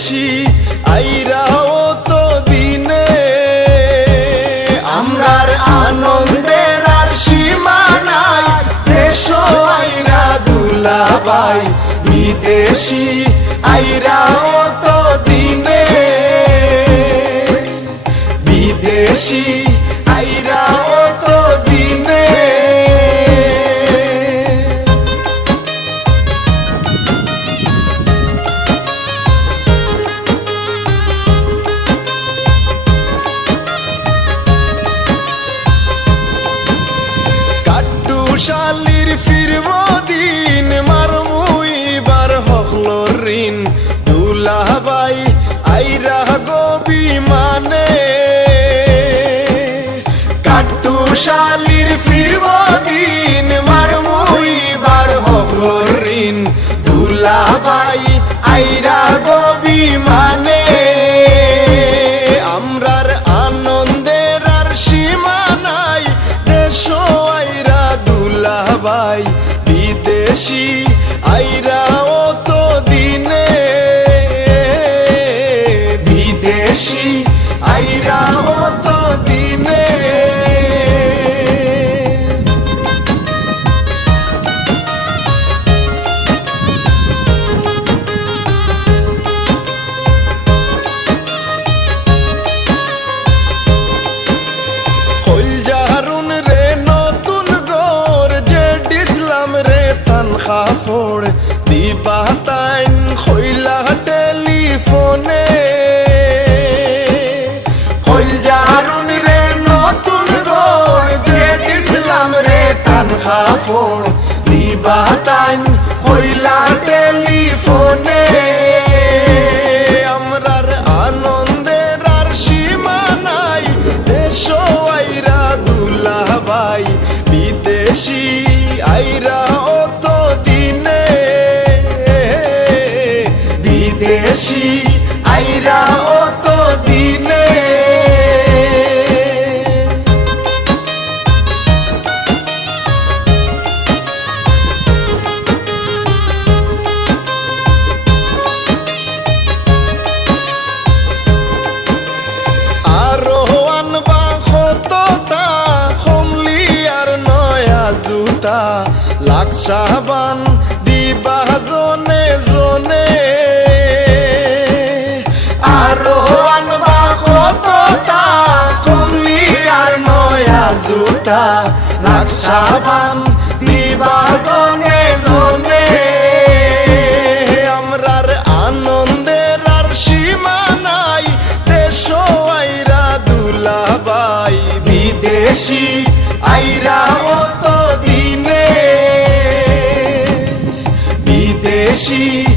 বিদেশি আইরাও তো দিনে আমরার আনন্দের আর সীমা নাই দেশ আইরা দুলাভাই বিদেশি আইরাও তো দিনে বিদেশি আইরাও তো দিনে শালির ফিরব দিন মারমুই বার হকলোর ঋণ দুলাভাই আইরা গো বিমানে কাট্টু শালির ফিরব দিন মারমুই বার হকলোর ঋণ দুলাভাই আইরা গো বিমানে আমরার আনন্দের আর সীমা নাই দেশ ভাই বিদেশি আইরাও তো দিনে বিদেশি আইরাও তো দিনে খাফড় দিবা তাইন খইলা টেলিফোনে হইল জারুন রে নতুন গর যে ইসলাম রে তান খাফড় দিবা তাইন খইলা টেলিফোনে আমরার আনন্দের আর সীমা নাই দেশ আইরা দুলাভাই বিদেশি আইরা বিদেশি আইরা তো দিনে আরো আনবা কতটা কমলি আর নয়া জুতা লাকসাবান দিবা জনে জনে জুতা লাকসাবান দিবা জনে জনে আমরার আনন্দের আর সীমা নাই দেশ আইরা দুলাভাই বিদেশি আইরা তো দিনে বিদেশি